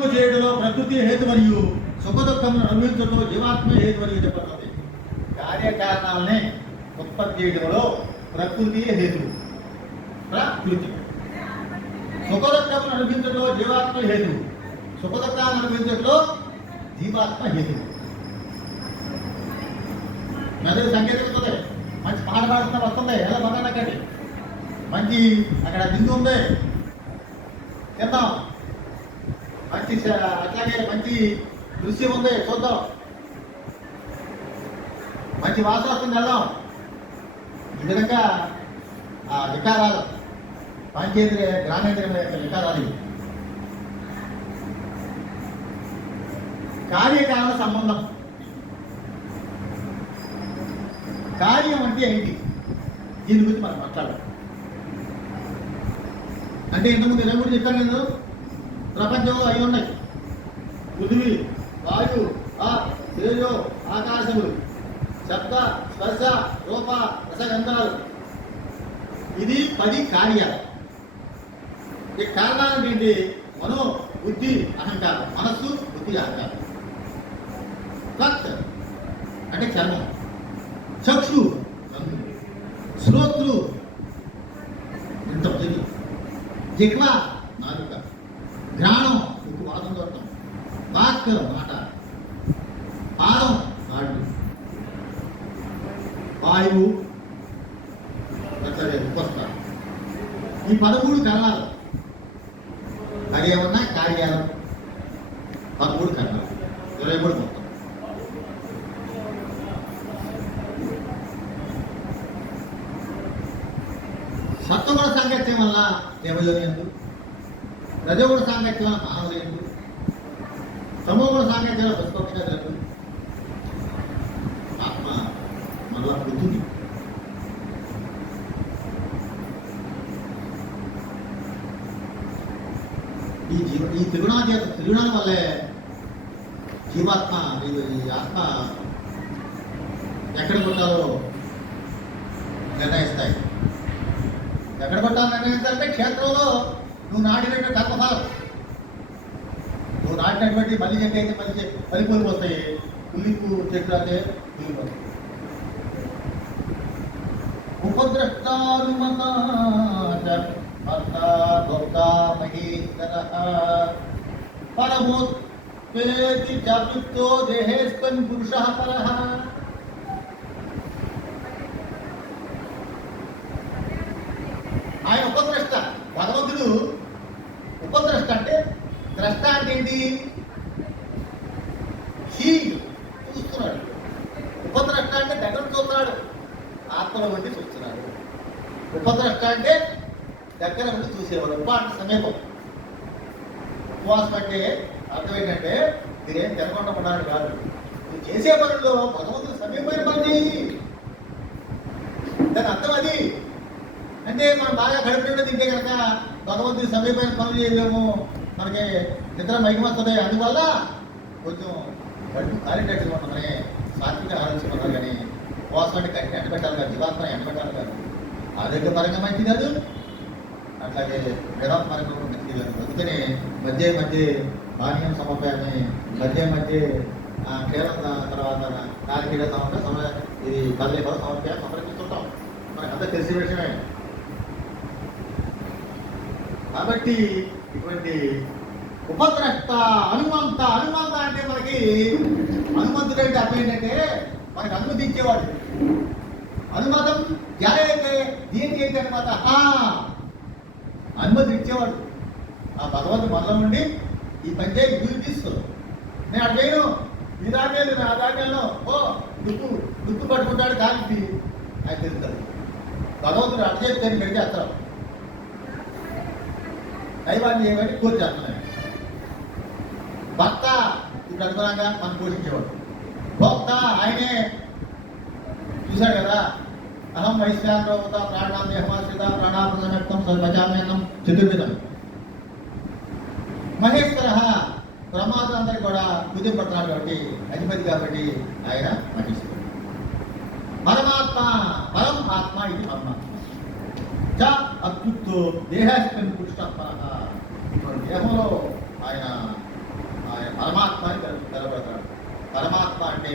చేయడంలో ప్రకృతి హేతు మరియు సుఖ దుఃఖములను అనుభవించడంలో జీవాత్మ హేతు మరియు చెప్పబడుతుంది. కార్యకారణాలనే ఉత్పత్తి చేయడంలో ప్రకృతి హేతు. ప్రకృతి. సుఖ అనుభవించడంలో జీవాత్మ హేతు. సుఖ అనుభవించడంలో జీవాత్మ హేతు. నది సంకేతం ఉంది మంచి పాట పాడుతున్న వస్తుంది. ఎలా పక్కనకండి మంచి అక్కడ బిందు ఉంది. తిందాం. మంచి అట్లాగే మంచి దృశ్యం ఉంది. చూద్దాం. మంచి వాసన వస్తుంది వెళ్దాం. ఈ విధంగా ఆ వికారాలు పంచేంద్రియ జ్ఞానేంద్రియం యొక్క వికారాలు కార్యకారణ సంబంధం. కార్యం అంటే ఏంటి? దీని గురించి మనం మాట్లాడాలి అంటే ఇంతకుముందు ఇలా కూడా చెప్పాను నేను. ప్రపంచంలో అవి ఉన్నాయి. పృథివీ వాయు ఆ తేజో ఆకాశములు శబ్ద స్పర్శ రూప రసగంధాలు. ఇది పది కార్యాలు. ఈ కారణాలు ఏంటి? మనో బుద్ధి అహంకారం మనస్సు బుద్ధి అహంకారం. త్వక్ అంటే చర్మం. చక్షు శ్రోత్రు. ఇంత జిహ్వ ఆకర్ మాట. పాదం కాళ్ళు వాయువు అట్లనే ఉపస్థ ఈ పదమూడు కరణాలు. అది ఏమన్నా? కార్యాలు. పదమూడు కరణాలు. ఇరవై మూడు మొత్తం. సత్వగుణ సాంగత్యం వల్ల దేవయోనియందు రజగుణ సాంగత్యం వల్ల మానవులందు తమోగుణ సాంగత్యం వల్ల పశుపక్షాలు ఆత్మ మళ్ళా బుద్ధుని ఈ జీవ ఈ త్రిగుణాతీత త్రిగుణాల వల్లే జీవాత్మ ఈ ఆత్మ ఎక్కడ కొట్టాలో నిర్ణయిస్తాయి. ఎక్కడ కొట్టాలి నిర్ణయిస్తారంటే క్షేత్రంలో నువ్వు నాటినటువంటి కర్మఫలం. నువ్వు నాటినటువంటి మల్లి చెట్టు అయితే మల్లి చెట్టు మల్లి పూలు వస్తాయి. పులిపు చెట్లు అయితే పులిపు వస్తాయి పరమోత్పేతి జాప్యుక్తో పరః ఆయన ఉపద్రష్ట భగవంతుడు ఉపద్రష్ట అంటే ద్రష్ట అంటే చూస్తున్నాడు. ఉపద్రష్ట అంటే దగ్గర చూస్తున్నాడు. ఆత్మల వంటి చూస్తున్నాడు. ఉపద్రష్ట అంటే దగ్గర ఉండి చూసేవాడు. ఉప అంటే సమీపం. ఉపవాసం అంటే అర్థం ఏంటంటే మీరేం తినకుండా ఉండాలని కాదు. నువ్వు చేసే పనుల్లో భగవంతుడు సమీపమైన పని దాని అర్థం అది. అంటే మనం బాగా గడిపినట్టు తింటే కనుక భగవంతుడి సమీపమైన పనులు చేయలేము. మనకి నిద్ర మైకమవుతుంది అందువల్ల కొంచెం కడుపు కాలిటట్టుగా ఉండమని సాత్విక ఆలోచించుకున్నారు కానీ ఉపవాసం అంటే కట్టి ఎండబెట్టాలి కాదు జీవాత్మ ఎండబెట్టాలి కాదు. ఆరోగ్య పరంగా మంచిది కాదు. అట్లాగే వేదాంత పరంగా మంచిది కాదు. అందుకని మధ్య మధ్య పానీయం సమపాన్ని మధ్య మధ్య ఆ, క్షీరం త- తర్వాత కాలికీడ సమర్ప సమ ఇది కదలి కూడా సమర్ప సంప్రదిస్తుంటాం మనకు అంతా తెలిసిన విషయమే కాబట్టి ఇటువంటి ఉపద్రష్ట హనుమంత హనుమంత అంటే మనకి హనుమంతుడు అంటే అర్థం ఏంటంటే మనకి అనుమతి ఇచ్చేవాడు అనుమతం జరైతే దీనికి ఏంటి అనమాట అనుమతి ఇచ్చేవాడు ఆ భగవంతుడు మనలో ఉండి ఈ పంచాయతీ బ్యూటీస్ నేను అటు చేయను ఈ దాంట్లో నా దాంట్లో ఓ దుక్కు దుక్కు పట్టుకుంటాడు కాలిపి ఆయన తిరుగుతాడు. భగవంతుడు అటు చేస్తే పెట్టి చేస్తాడు. దైవాన్ని ఏమని కోరి చేస్తున్నాను భర్త ఇప్పుడు అనుగుణంగా మనం పోషించేవాడు భోక్త ఆయనే చూశాడు కదా అహం వైశ్యాంత ప్రాణాం దేహమాశ్రిత ప్రాణాపదనక్తం సర్వజామ్యన్నం చతుర్విధం మహేశ్వర బ్రహ్మాదులందరికీ కూడా ఉదయం పడుతున్నాడు కాబట్టి అధిపతి కాబట్టి ఆయన మహేశ్వరుడు పరమాత్మ పరం ఆత్మ ఇది పరమాత్మ చ అత్యుక్తో దేహాస్మిన్ పురుష దేహంలో పరమాత్మ అంటే